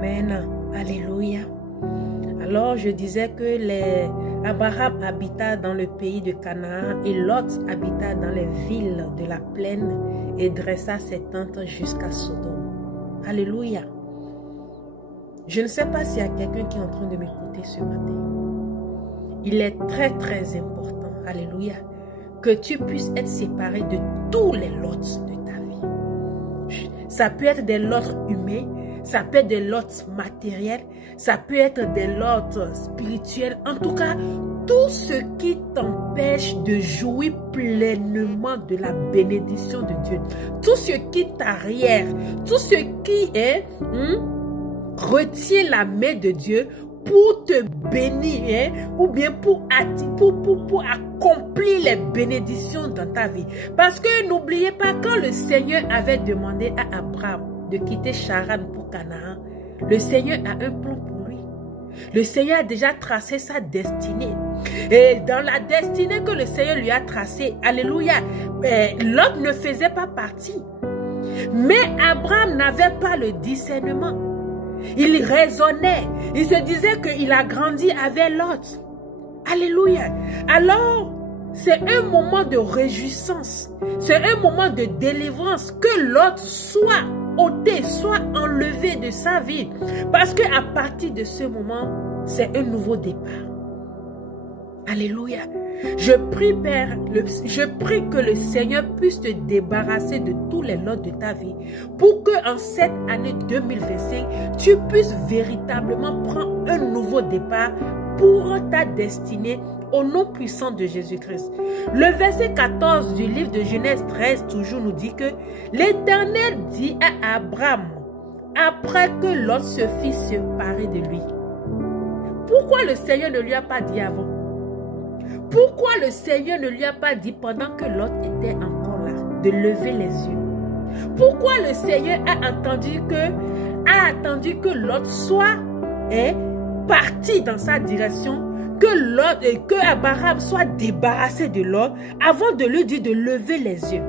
Amen. Alléluia. Alors je disais que Abraham habita dans le pays de Canaan et Lot habita dans les villes de la plaine et dressa ses tentes jusqu'à Sodome. Alléluia. Je ne sais pas s'il y a quelqu'un qui est en train de m'écouter ce matin. Il est très très important, alléluia, que tu puisses être séparé de tous les lots de ta vie. Ça peut être des lots humains, ça peut être des lots matériels, ça peut être des lots spirituels. En tout cas, tout ce qui t'empêche de jouir pleinement de la bénédiction de Dieu. Tout ce qui t'arrière, tout ce qui est retient la main de Dieu pour te bénir, ou bien pour accomplir les bénédictions dans ta vie. Parce que n'oubliez pas, quand le Seigneur avait demandé à Abraham de quitter Charan pour Canaan, le Seigneur a un plan pour lui. Le Seigneur a déjà tracé sa destinée. Et dans la destinée que le Seigneur lui a tracée, alléluia, Lot ne faisait pas partie. Mais Abraham n'avait pas le discernement. Il raisonnait. Il se disait qu'il a grandi avec Lot. Alléluia. Alors, c'est un moment de réjouissance. C'est un moment de délivrance que Lot soit ôté, soit enlevé de sa vie. Parce qu'à partir de ce moment, c'est un nouveau départ. Alléluia. Je prie, Père, je prie que le Seigneur puisse te débarrasser de tous les lots de ta vie pour que en cette année 2025, tu puisses véritablement prendre un nouveau départ pour ta destinée au nom puissant de Jésus-Christ. Le verset 14 du livre de Genèse 13 toujours nous dit que l'Éternel dit à Abraham, après que Lot se fit séparer de lui. Pourquoi le Seigneur ne lui a pas dit avant? Pourquoi le Seigneur ne lui a pas dit pendant que Lot était encore là, de lever les yeux? Pourquoi le Seigneur a attendu que Lot soit parti dans sa direction, que Abraham soit débarrassé de Lot avant de lui dire de lever les yeux?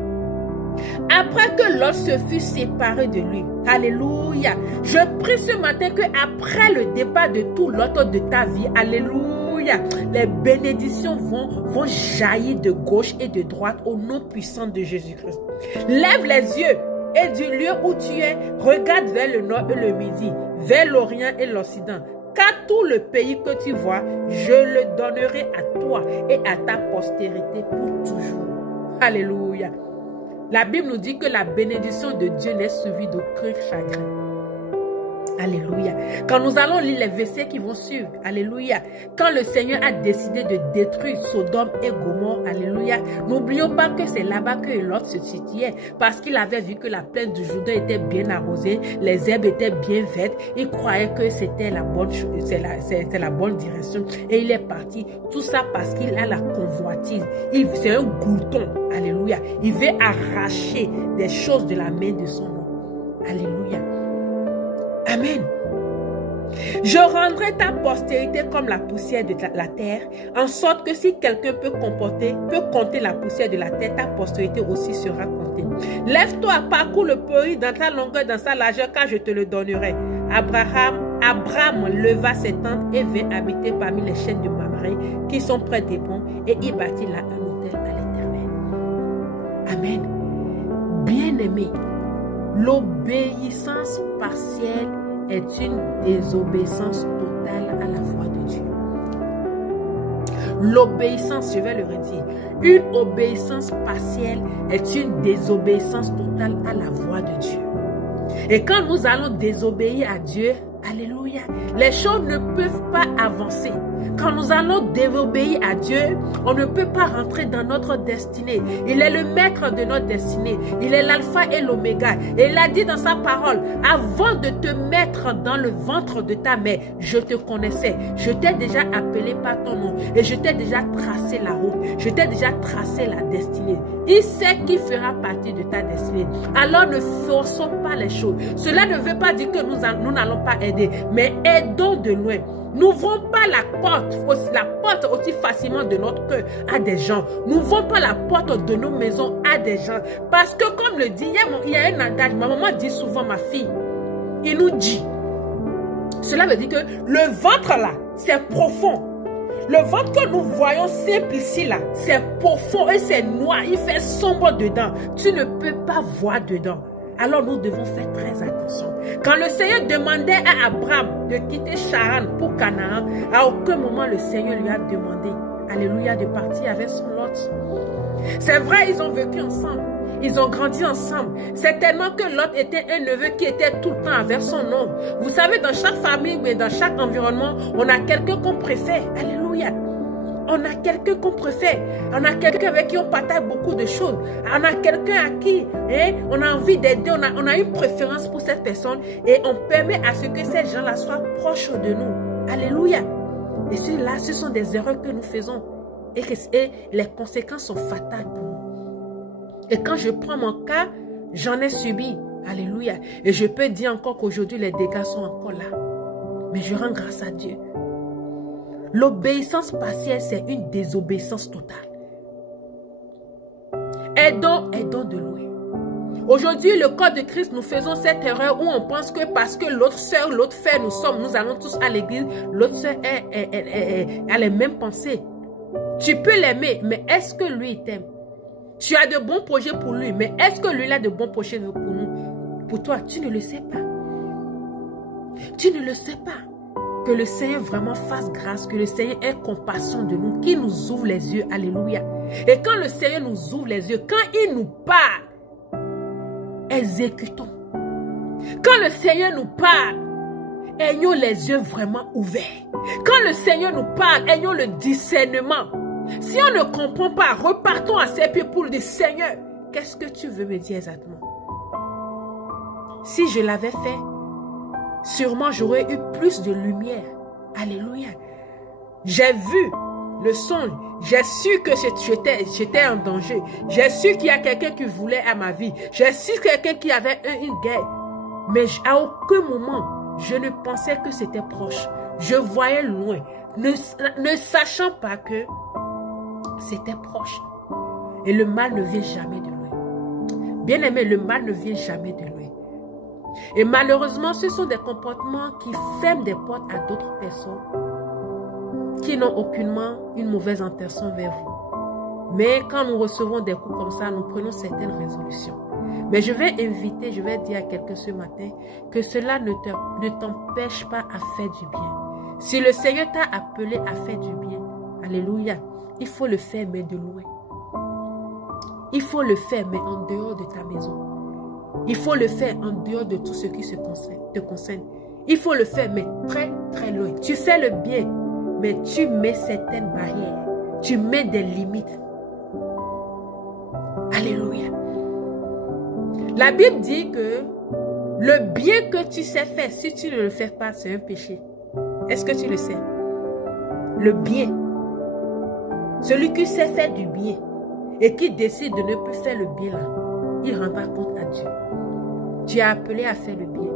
Après que Lot se fut séparé de lui, alléluia, je prie ce matin que après le départ de tout Lot de ta vie, alléluia, les bénédictions vont jaillir de gauche et de droite au nom puissant de Jésus-Christ. Lève les yeux et du lieu où tu es, regarde vers le nord et le midi, vers l'orient et l'occident. Car tout le pays que tu vois, je le donnerai à toi et à ta postérité pour toujours. Alléluia. La Bible nous dit que la bénédiction de Dieu n'est suivie d'aucun chagrin. Alléluia. Quand nous allons lire les versets qui vont suivre, alléluia, quand le Seigneur a décidé de détruire Sodome et Gomorrhe, alléluia, n'oublions pas que c'est là-bas que Lot se situait, parce qu'il avait vu que la plaine du Jourdain était bien arrosée, les herbes étaient bien vertes, il croyait que c'était la bonne chose, c'est la bonne direction, et il est parti. Tout ça parce qu'il a la convoitise. C'est un glouton, alléluia. Il veut arracher des choses de la main de son nom. Alléluia. Amen. Je rendrai ta postérité comme la poussière de la terre, en sorte que si quelqu'un peut compter la poussière de la terre, ta postérité aussi sera comptée. Lève-toi, parcours le pays dans ta longueur, dans sa largeur, car je te le donnerai. Abraham leva ses tentes et vint habiter parmi les chaînes de Mamré qui sont près des ponts, et y bâtit là un autel à l'Éternel. Amen. Bien-aimé, l'obéissance partielle est une désobéissance totale à la voix de Dieu. L'obéissance, je vais le redire, une obéissance partielle est une désobéissance totale à la voix de Dieu. Et quand nous allons désobéir à Dieu, alléluia, les choses ne peuvent pas avancer. Quand nous allons désobéir à Dieu, on ne peut pas rentrer dans notre destinée. Il est le maître de notre destinée. Il est l'alpha et l'oméga. Et il a dit dans sa parole, avant de te mettre dans le ventre de ta mère, je te connaissais. Je t'ai déjà appelé par ton nom. Et je t'ai déjà tracé la route. Je t'ai déjà tracé la destinée. Il sait qui fera partie de ta destinée. Alors ne forçons pas les choses. Cela ne veut pas dire que nous n'allons pas aider. Mais aidons de loin. N'ouvrons pas la porte aussi facilement de notre cœur à des gens. N'ouvrons pas la porte de nos maisons à des gens. Parce que comme le dit, il y a un adage, ma maman dit souvent, ma fille, il nous dit, Cela veut dire que le ventre là, c'est profond. Le ventre que nous voyons simple ici là, c'est profond et c'est noir, il fait sombre dedans. Tu ne peux pas voir dedans. Alors nous devons faire très attention. Quand le Seigneur demandait à Abraham de quitter Charan pour Canaan, à aucun moment le Seigneur lui a demandé, alléluia, de partir avec son Lot. C'est vrai, ils ont vécu ensemble. Ils ont grandi ensemble. C'est tellement que Lot était un neveu qui était tout le temps avec son homme. Vous savez, dans chaque famille, mais dans chaque environnement, on a quelqu'un qu'on préfère. Alléluia. On a quelqu'un qu'on préfère. On a quelqu'un avec qui on partage beaucoup de choses. On a quelqu'un à qui on a envie d'aider. On a une préférence pour cette personne. Et on permet à ce que ces gens-là soient proches de nous. Alléluia. Et cela, ce sont des erreurs que nous faisons. Et les conséquences sont fatales pour nous. Et quand je prends mon cas, j'en ai subi. Alléluia. Et je peux dire encore qu'aujourd'hui, les dégâts sont encore là. Mais je rends grâce à Dieu. L'obéissance partielle, c'est une désobéissance totale. Aidons de loin. Aujourd'hui, le corps de Christ, nous faisons cette erreur où on pense que parce que l'autre soeur, l'autre frère, nous allons tous à l'église, l'autre soeur a les mêmes pensées. Tu peux l'aimer, mais est-ce que lui, il t'aime? Tu as de bons projets pour lui, mais est-ce que lui, il a de bons projets pour nous? Pour toi, tu ne le sais pas. Tu ne le sais pas. Que le Seigneur vraiment fasse grâce, que le Seigneur ait compassion de nous, qu'il nous ouvre les yeux. Alléluia. Et quand le Seigneur nous ouvre les yeux, quand il nous parle, exécutons. Quand le Seigneur nous parle, ayons les yeux vraiment ouverts. Quand le Seigneur nous parle, ayons le discernement. Si on ne comprend pas, repartons à ses pieds pour le dire, Seigneur, qu'est-ce que tu veux me dire exactement? Si je l'avais fait, sûrement j'aurais eu plus de lumière. Alléluia. J'ai vu le songe. J'ai su que j'étais en danger. J'ai su qu'il y a quelqu'un qui voulait à ma vie. J'ai su quelqu'un qui avait une guerre. Mais à aucun moment, je ne pensais que c'était proche. Je voyais loin, ne sachant pas que c'était proche. Et le mal ne vient jamais de loin. Bien aimé, le mal ne vient jamais de loin. Et malheureusement, ce sont des comportements qui ferment des portes à d'autres personnes qui n'ont aucunement une mauvaise intention vers vous. Mais quand nous recevons des coups comme ça, nous prenons certaines résolutions. Mais je vais dire à quelqu'un ce matin que cela ne t'empêche pas à faire du bien. Si le Seigneur t'a appelé à faire du bien, alléluia, il faut le faire mais de loin. Il faut le faire mais en dehors de ta maison. Il faut le faire en dehors de tout ce qui te concerne. Il faut le faire mais très très loin. Tu fais le bien mais tu mets certaines barrières. Tu mets des limites. Alléluia. La Bible dit que le bien que tu sais faire, si tu ne le fais pas, c'est un péché. Est-ce que tu le sais? Le bien. Celui qui sait faire du bien et qui décide de ne plus faire le bien là, il rendra compte à Dieu. Tu es appelé à faire le bien.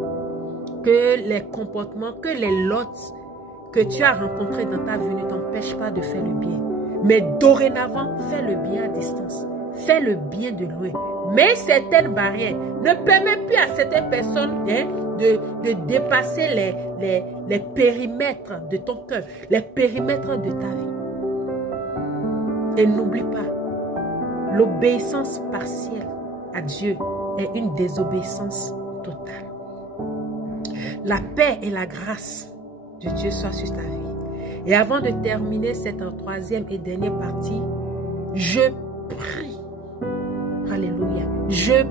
Que les comportements, que les lots que tu as rencontrés dans ta vie ne t'empêchent pas de faire le bien. Mais dorénavant, fais le bien à distance. Fais le bien de loin. Mais certaines barrières ne permettent plus à certaines personnes de dépasser les périmètres de ton cœur, les périmètres de ta vie. Et n'oublie pas, l'obéissance partielle à Dieu est une désobéissance totale. La paix et la grâce de Dieu soient sur ta vie. Et avant de terminer cette troisième et dernière partie, je prie, alléluia, je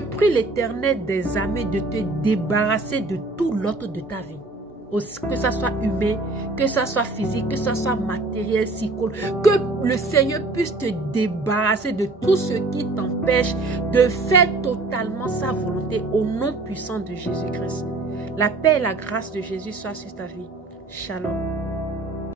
prie l'Éternel des armées de te débarrasser de tout l'autre de ta vie. Que ça soit humain, que ça soit physique, que ça soit matériel, psychologique, que le Seigneur puisse te débarrasser de tout ce qui t'empêche de faire totalement sa volonté au nom puissant de Jésus-Christ. La paix et la grâce de Jésus soient sur ta vie. Shalom.